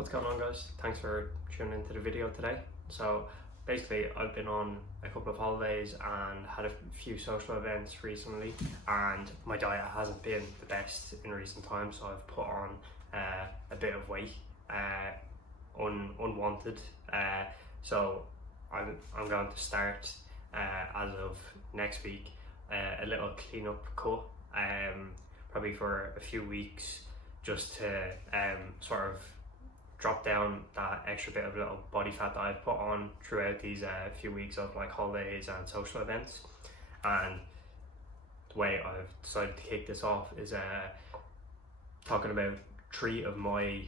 What's going on, guys? Thanks for tuning into the video today. So basically I've been on a couple of holidays and had a few social events recently, and my diet hasn't been the best in recent times, so I've put on a bit of weight, unwanted. So I'm going to start as of next week a little cleanup cut, probably for a few weeks, just to sort of drop down that extra bit of little body fat that I've put on throughout these few weeks of like holidays and social events. And the way I've decided to kick this off is talking about 3 of my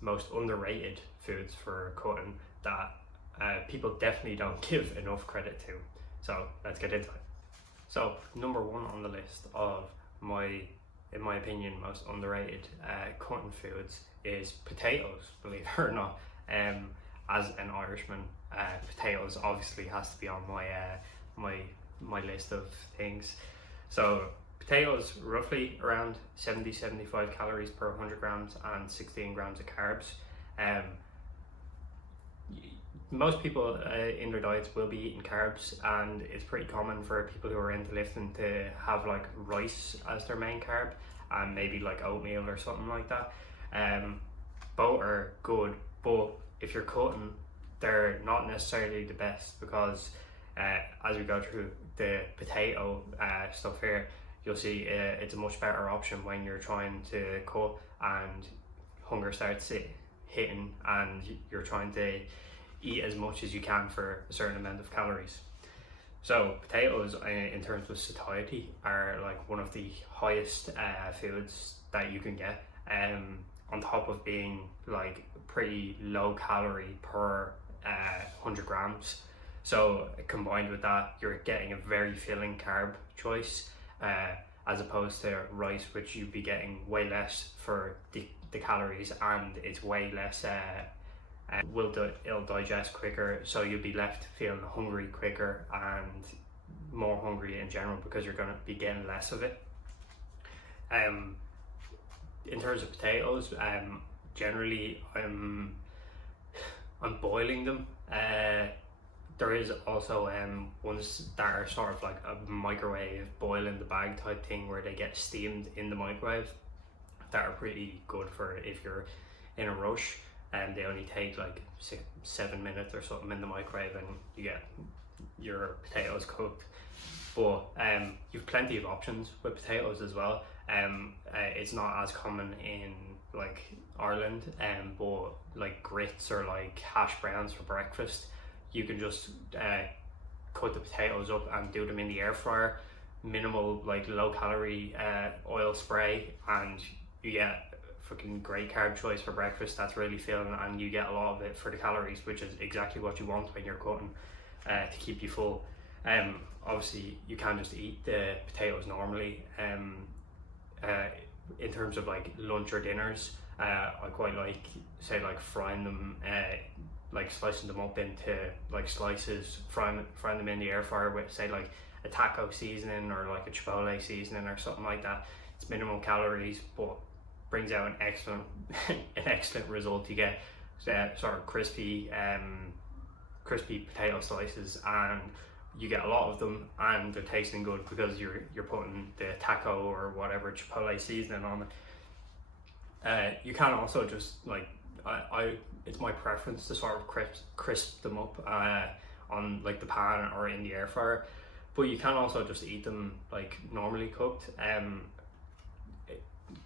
most underrated foods for cutting that people definitely don't give enough credit to. So let's get into it. So number 1 on the list of in my opinion, most underrated cutting foods is potatoes, believe it or not. As an Irishman, potatoes obviously has to be on my list of things. So potatoes, roughly around 70-75 calories per 100 grams and 16 grams of carbs. Most people in their diets will be eating carbs, and it's pretty common for people who are into lifting to have like rice as their main carb and maybe like oatmeal or something like that. Both are good, but if you're cutting, they're not necessarily the best, because as we go through the potato stuff here, you'll see it's a much better option when you're trying to cut and hunger starts hitting and you're trying to eat as much as you can for a certain amount of calories. So potatoes, in terms of satiety, are like one of the highest foods that you can get, on top of being like pretty low calorie per 100 grams. So combined with that, you're getting a very filling carb choice, as opposed to rice, which you'd be getting way less for the calories, and it's way less it'll digest quicker, so you'll be left feeling hungry quicker and more hungry in general because you're going to be getting less of it. In terms of potatoes, generally I'm boiling them. There is also ones that are sort of like a microwave boil in the bag type thing, where they get steamed in the microwave, that are pretty good for if you're in a rush, and they only take like 6-7 minutes or something in the microwave and you get your potatoes cooked. But you've plenty of options with potatoes as well. It's not as common in like Ireland, but like grits or like hash browns for breakfast, you can just cut the potatoes up and do them in the air fryer, minimal like low calorie oil spray, and you get fucking great carb choice for breakfast that's really filling, and you get a lot of it for the calories, which is exactly what you want when you're cutting, to keep you full. Obviously you can just eat the potatoes normally. In terms of like lunch or dinners, I quite like, say, like frying them, like slicing them up into like slices, frying them in the air fryer with, say, like a taco seasoning or like a chipotle seasoning or something like that. It's minimal calories, but brings out an excellent result. You get sort of crispy potato slices, and you get a lot of them, and they're tasting good because you're putting the taco or whatever chipotle seasoning on it. You can also just like it's my preference to sort of crisp them up on like the pan or in the air fryer, but you can also just eat them like normally cooked.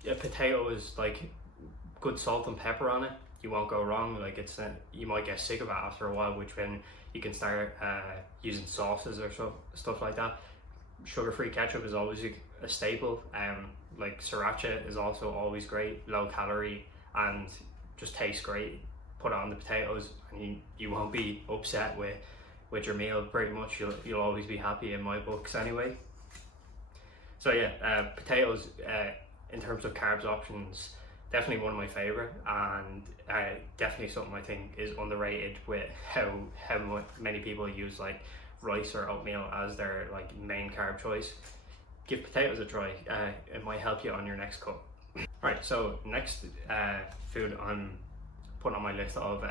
A potato is like good salt and pepper on it, you won't go wrong. Like you might get sick of it after a while, which when you can start using sauces or stuff like that. Sugar-free ketchup is always a staple. Like sriracha is also always great, low calorie and just tastes great. Put it on the potatoes and you won't be upset with your meal. Pretty much you'll always be happy, in my books anyway. So yeah, potatoes, in terms of carbs options, definitely one of my favorite, and definitely something I think is underrated with how many people use like rice or oatmeal as their like main carb choice. Give potatoes a try, it might help you on your next cut. Right, so next food I'm putting on my list of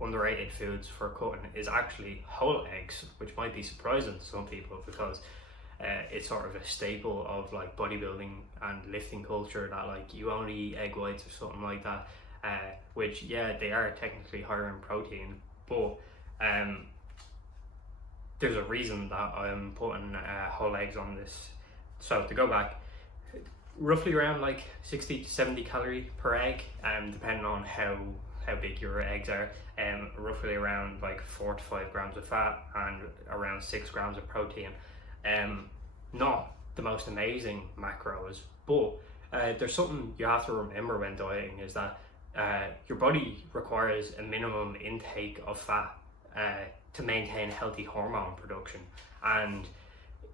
underrated foods for cutting is actually whole eggs, which might be surprising to some people because it's sort of a staple of like bodybuilding and lifting culture that like you only eat egg whites or something like that, which yeah, they are technically higher in protein, but there's a reason that I'm putting whole eggs on this. So to go back, roughly around like 60 to 70 calorie per egg, depending on how big your eggs are, roughly around like 4 to 5 grams of fat and around 6 grams of protein. Not the most amazing macros, but there's something you have to remember when dieting, is that your body requires a minimum intake of fat to maintain healthy hormone production, and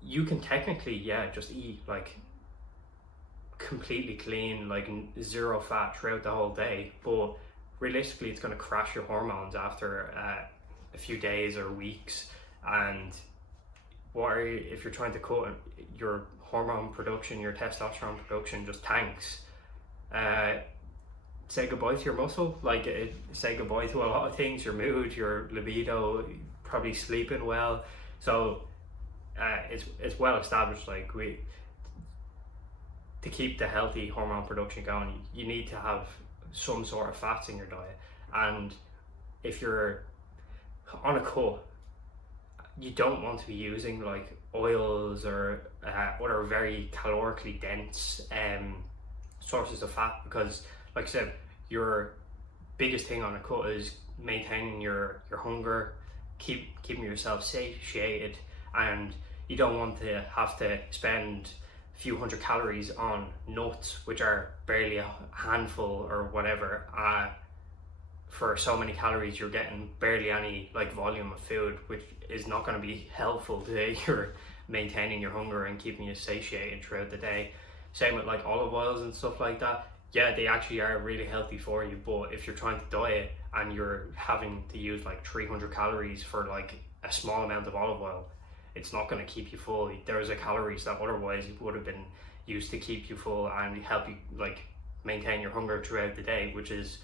you can technically just eat like completely clean, like zero fat throughout the whole day, but realistically it's going to crash your hormones after a few days or weeks. And if you're trying to cut, your hormone production, your testosterone production just tanks. Say goodbye to your muscle, like say goodbye to a lot of things, your mood, your libido, probably sleeping well. So it's well established, like to keep the healthy hormone production going, you need to have some sort of fats in your diet. And if you're on a cut, you don't want to be using like oils or other very calorically dense sources of fat, because like I said, your biggest thing on a cut is maintaining your hunger, keeping yourself satiated, and you don't want to have to spend a few hundred calories on nuts, which are barely a handful or whatever. For so many calories, you're getting barely any like volume of food, which is not going to be helpful to your maintaining your hunger and keeping you satiated throughout the day. Same with like olive oils and stuff like that. Yeah, they actually are really healthy for you, but if you're trying to diet and you're having to use like 300 calories for like a small amount of olive oil, it's not going to keep you full. There's a calories that otherwise would have been used to keep you full and help you like maintain your hunger throughout the day, which is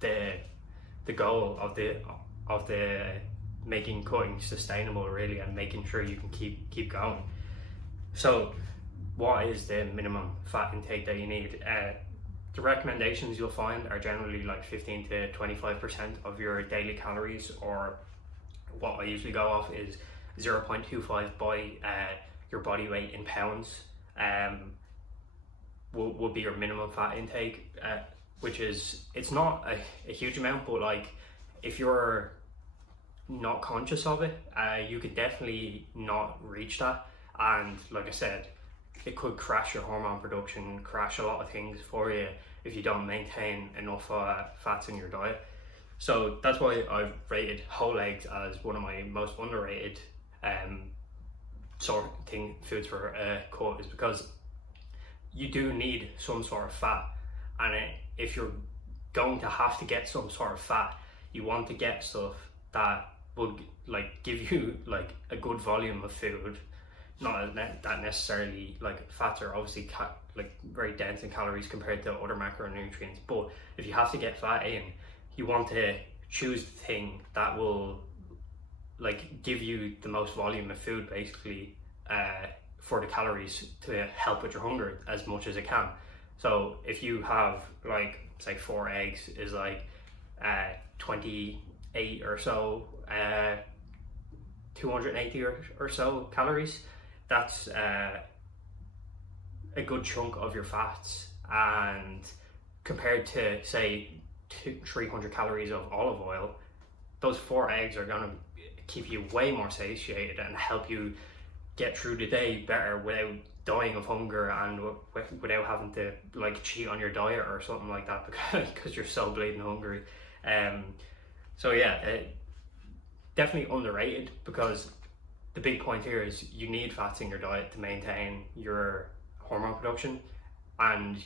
the goal of the making cutting sustainable, really, and making sure you can keep going. So what is the minimum fat intake that you need? The recommendations you'll find are generally like 15 to 25% of your daily calories, or what I usually go off is 0.25 by your body weight in pounds. Will be your minimum fat intake, which is, it's not a huge amount, but like if you're not conscious of it, you could definitely not reach that. And like I said, it could crash your hormone production, crash a lot of things for you if you don't maintain enough fats in your diet. So that's why I've rated whole eggs as one of my most underrated foods for a cut, is because you do need some sort of fat, and if you're going to have to get some sort of fat, you want to get stuff that will like give you like a good volume of food. Not that necessarily, like fats are obviously like very dense in calories compared to other macronutrients, but if you have to get fat in, you want to choose the thing that will like give you the most volume of food, basically, for the calories, to help with your hunger as much as it can. So if you have like say 4 eggs is like 28 or so, 280 or so calories, that's a good chunk of your fats. And compared to say 300 calories of olive oil, those 4 eggs are going to keep you way more satiated and help you get through the day better without dying of hunger and without having to like cheat on your diet or something like that because you're so bleeding hungry. So yeah, definitely underrated, because the big point here is you need fats in your diet to maintain your hormone production. And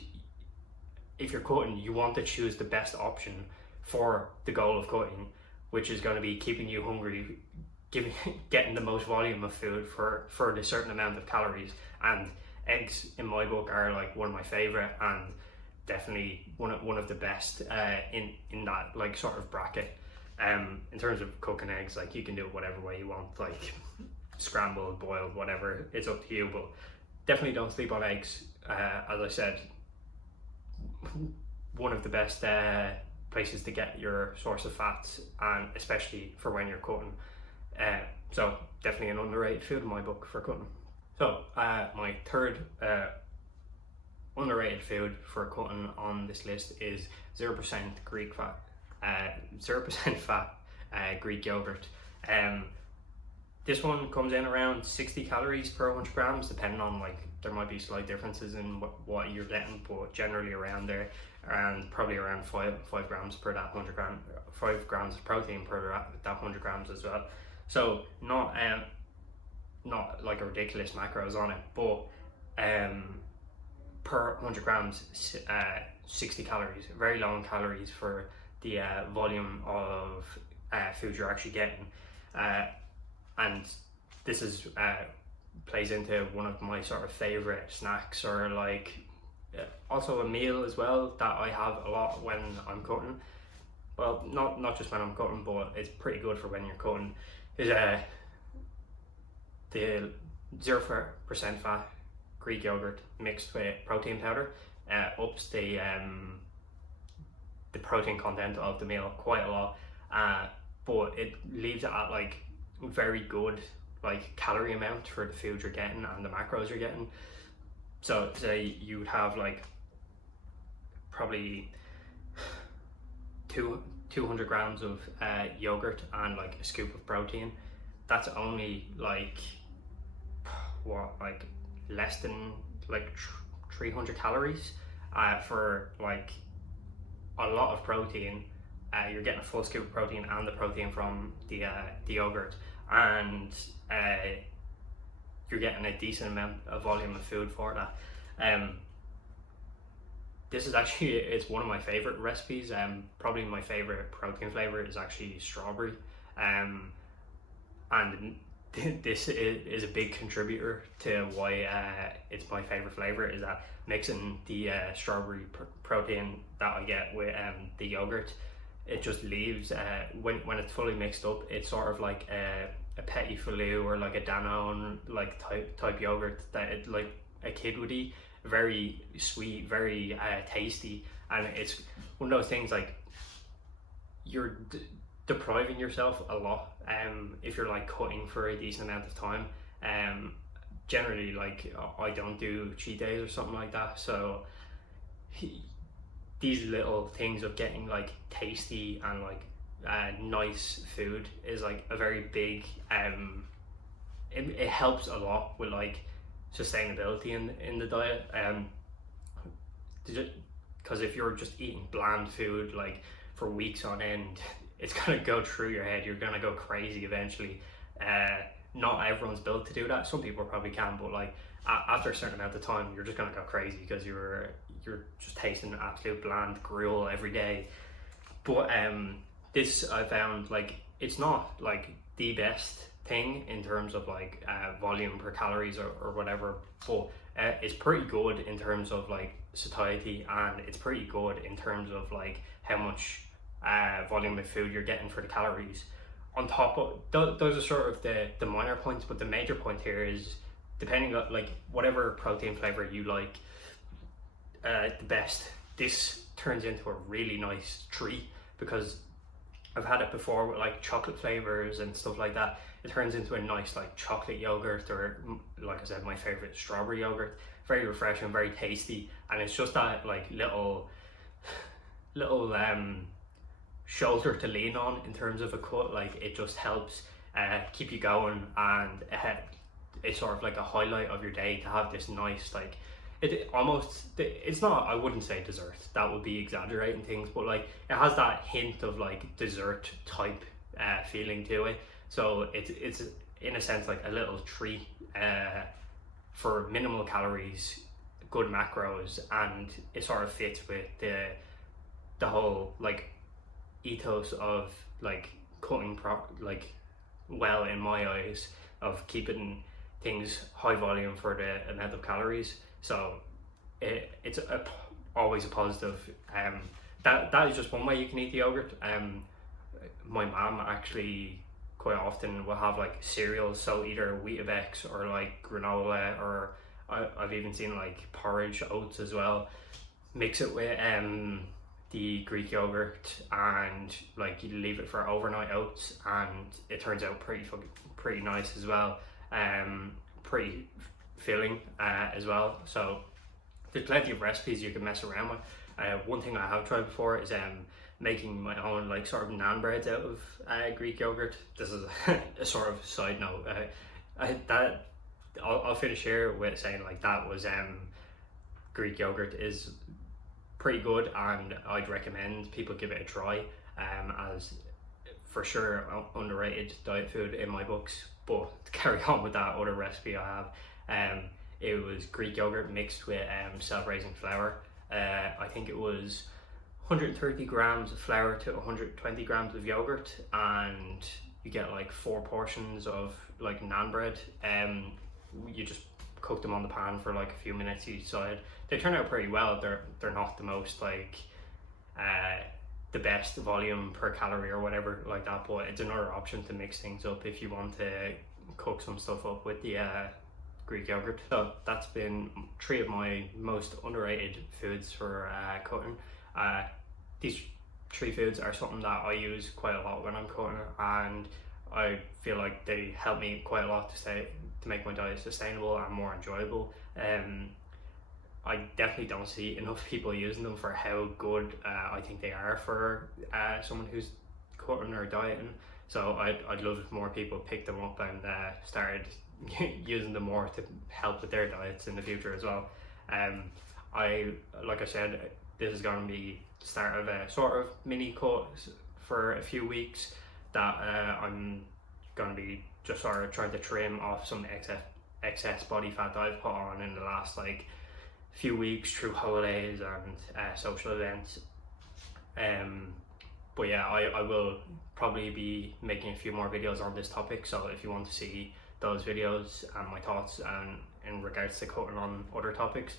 if you're cutting, you want to choose the best option for the goal of cutting, which is going to be keeping you hungry, getting the most volume of food for a certain amount of calories. And eggs in my book are like one of my favorite, and definitely one of the best in that like sort of bracket. In terms of cooking eggs, like you can do it whatever way you want, like scrambled, boiled, whatever, it's up to you, but definitely don't sleep on eggs. As I said, one of the best places to get your source of fats, and especially for when you're cutting. So definitely an underrated food in my book for cutting. So my third underrated food for cutting on this list is 0% Greek fat, 0% fat Greek yogurt. This one comes in around 60 calories per 100 grams, depending on, like, there might be slight differences in what you're getting, but generally around there, and probably around 5 grams per that 100 gram, 5 grams of protein per that 100 grams as well. So not like a ridiculous macros on it, but per 100 grams, 60 calories, very low in calories for the volume of food you're actually getting. And this is plays into one of my sort of favorite snacks, or like also a meal as well that I have a lot when I'm cutting. Well, not just when I'm cutting, but it's pretty good for when you're cutting. Is the 0% fat Greek yogurt mixed with protein powder. Ups the protein content of the meal quite a lot, but it leaves it at like very good like calorie amount for the food you're getting and the macros you're getting. So say you would have like probably 200 grams of yogurt and like a scoop of protein. That's only like like less than like 300 calories for like a lot of protein. You're getting a full scoop of protein and the protein from the yogurt, and you're getting a decent amount of volume of food for that. This is actually, it's one of my favorite recipes. Probably my favorite protein flavor is actually strawberry, and this is a big contributor to why it's my favorite flavor, is that mixing the strawberry protein that I get with the yogurt, it just leaves, when it's fully mixed up, it's sort of like a Petit Filou or like a Danone like type yogurt that it, like a kid would eat. Very sweet, very tasty, and it's one of those things like you're depriving yourself a lot if you're like cutting for a decent amount of time. Generally, like I don't do cheat days or something like that, so these little things of getting like tasty and like nice food is like a very big it helps a lot with like sustainability in the diet, because if you're just eating bland food like for weeks on end, it's gonna go through your head. You're gonna go crazy eventually. Not everyone's built to do that. Some people probably can, but like after a certain amount of time, you're just gonna go crazy because you're just tasting absolute bland gruel every day. But this I found, like, it's not like the best thing in terms of like volume per calories or whatever, but it's pretty good in terms of like satiety, and it's pretty good in terms of like how much volume of food you're getting for the calories. On top of those are sort of the minor points, but the major point here is, depending on like whatever protein flavor you like the best, this turns into a really nice treat, because I've had it before with like chocolate flavors and stuff like that. It turns into a nice like chocolate yogurt, or like I said, my favorite strawberry yogurt. Very refreshing, very tasty, and it's just that like little shoulder to lean on in terms of a cut. Like it just helps keep you going, and it's sort of like a highlight of your day to have this nice, like, it's not, I wouldn't say dessert, that would be exaggerating things, but like it has that hint of like dessert type feeling to it. So it's in a sense like a little treat for minimal calories, good macros, and it sort of fits with the whole like ethos of like cutting like well, in my eyes, of keeping things high volume for the amount of calories. So it's always a positive. That is just one way you can eat the yogurt. My mom actually quite often will have like cereals, so either Weetabix or like granola, or I've even seen like porridge oats as well. Mix it with the Greek yogurt, and like you leave it for overnight oats, and it turns out pretty nice as well. Pretty filling as well. So there's plenty of recipes you can mess around with. One thing I have tried before is making my own like sort of naan breads out of Greek yogurt. This is a sort of side note. I'll finish here with saying like that was Greek yogurt is pretty good, and I'd recommend people give it a try, as for sure underrated diet food in my books. But to carry on with that other recipe I have, it was Greek yogurt mixed with self-raising flour. I think it was 130 grams of flour to 120 grams of yogurt, and you get like 4 portions of like naan bread. You just cook them on the pan for like a few minutes each side. They turn out pretty well. They're not the most like the best volume per calorie or whatever like that, but it's another option to mix things up if you want to cook some stuff up with the Greek yogurt. So that's been 3 of my most underrated foods for cutting. These 3 foods are something that I use quite a lot when I'm cutting, and I feel like they help me quite a lot to make my diet sustainable and more enjoyable. I definitely don't see enough people using them for how good I think they are for someone who's cutting or dieting. So I'd love if more people picked them up and started using them more to help with their diets in the future as well. Like I said, this is going to be the start of a sort of mini cut for a few weeks that I'm going to be just sort of trying to trim off some excess body fat that I've put on in the last like few weeks through holidays and social events. But yeah, I will probably be making a few more videos on this topic, so if you want to see those videos and my thoughts and in regards to cutting on other topics,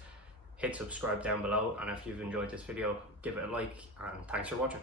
hit subscribe down below, and if you've enjoyed this video, give it a like, and thanks for watching.